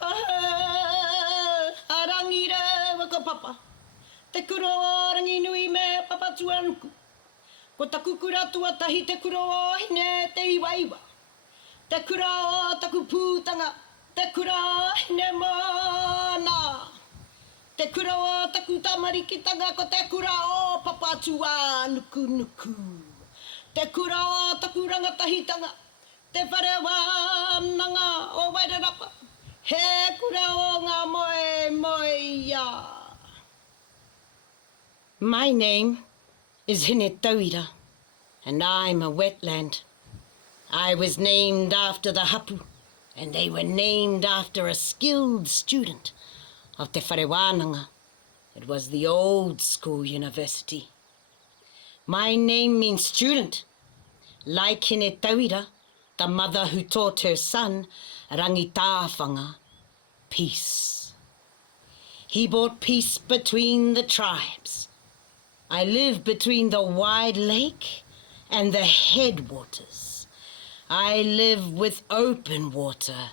Wairarapa, arangire wakapapa. Te kura rangi nui me papa tuanuku. Ko taku kura tuatahi te kura o hine te iwaiwa. Te kura o taku pūtanga, te kura o hine mana. Te kura o taku tamarikitanga ko te kura o papa tuanuku nuku. Te kura o taku rangatahitanga, te whare wānanga o Wairarapa. He kura o ngā moe moe ia. My name is Hinetauira, and I'm a wetland. I was named after the hapu, and they were named after a skilled student of Te Whare Wānanga. It was the old school university. My name means student, like Hinetauira, the mother who taught her son, rangitāwhanga, peace. He brought peace between the tribes. I live between the wide lake and the headwaters. I live with open water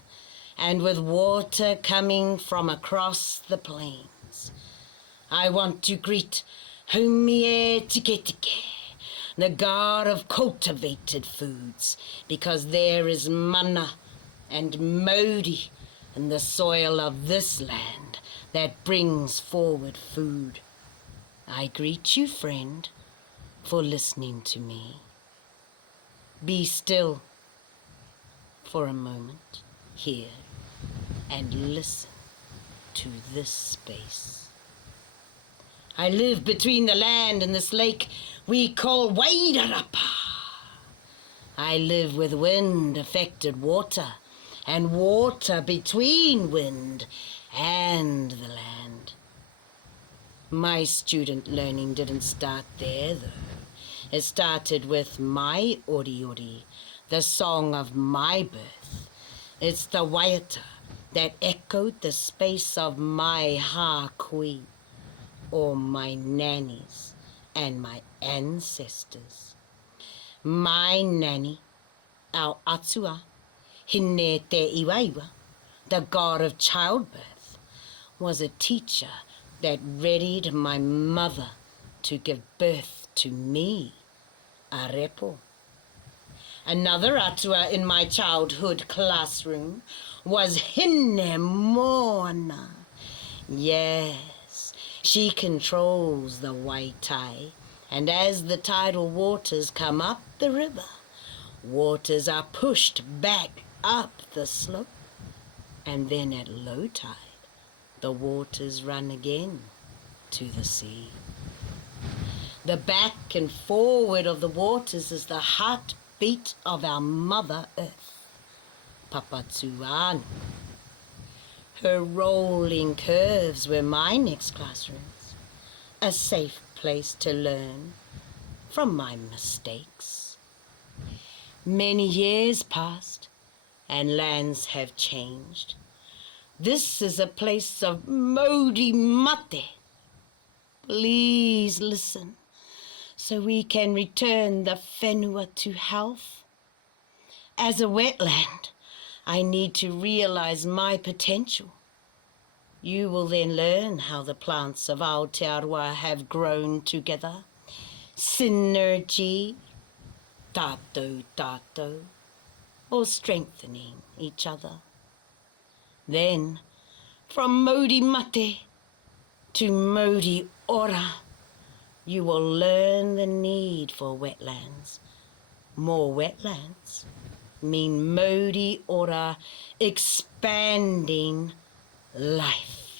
and with water coming from across the plains. I want to greet Haumie Tike Tike, the god of cultivated foods, because there is mana and mauri in the soil of this land that brings forward food. I greet you, friend, for listening to me. Be still for a moment here and listen to this space. I live between the land and this lake we call Wairarapa. I live with wind-affected water and water between wind and the land. My student learning didn't start there, though. It started with my ori ori, the song of my birth. It's the waiata that echoed the space of my hākui, or my nannies and my ancestors. My nanny, our atua, Hinetauira, the god of childbirth, was a teacher that readied my mother to give birth to me, a repo. Another atua in my childhood classroom was Hinemona. Yes, she controls the waitai, and as the tidal waters come up the river, waters are pushed back up the slope, and then at low tide, the waters run again to the sea. The back and forward of the waters is the heartbeat of our Mother Earth, Papatūānu. Her rolling curves were my next classrooms, a safe place to learn from my mistakes. Many years passed and lands have changed. This is a place of mauri mate. Please listen so we can return the whenua to health. As a wetland, I need to realize my potential. You will then learn how the plants of Aotearoa have grown together. Synergy, tātou, or strengthening each other. Then, from mauri mate to mauri ora, you will learn the need for wetlands. More wetlands mean mauri ora expanding life.